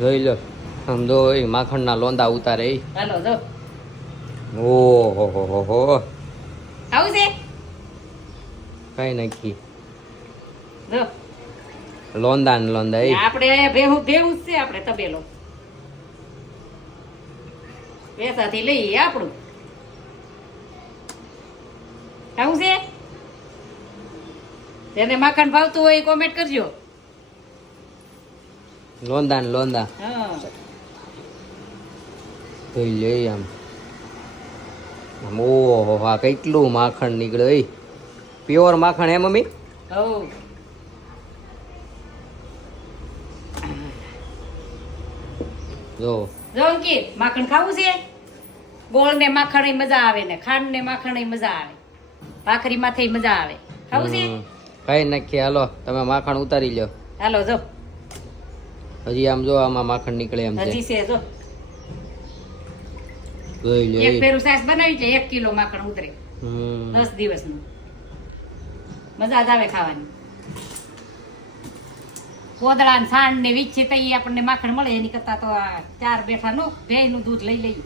જોઈ લો. આમ જો એ માખણના લોંદા ઉતારે હાલો જો. ઓહો હો હો હો. આવું છે? કઈ નક્કી. જો. લોંદા ને લોંદા એ આપણે ભેહું ભેહું છે આપણે તબેલો. પેસાથી લઈએ આપણું. આવું છે? જેને માખણ ભાવતું હોય કોમેન્ટ કરજો. લોંદા ને લોંદા. હા. જોઈ આમ. આમ ઓહો આ કેટલું માખણ નીકળે એ પ્યોર માખણ હે મમ્મી? જો જો. અંકિત માખણ ખાવું છે? ગોળ ને માખણ મજા આવે ને ખાંડ ને માખણ મજા આવે. ભાખરી માથે મજા આવે. ખાવું છે? કઈ નાખીએ હાલો. તમે માખણ ઉતારી લો હાલો જો. હજી આમ જો આમાં માખણ નીકળે એમ છે હજી છે. જો. એક ફેરું સાસ બનાવી છે એક કિલો માખણ ઉતરે. દસ દિવસનું. મજા જ આવે ખાવાની. કોદળા ને સાંડ ને વીછી તો ઈ આપણને માખણ મળે એની કરતા તો આ ચાર બેઠા નું ભેયનું દૂધ લઈ લઈએ.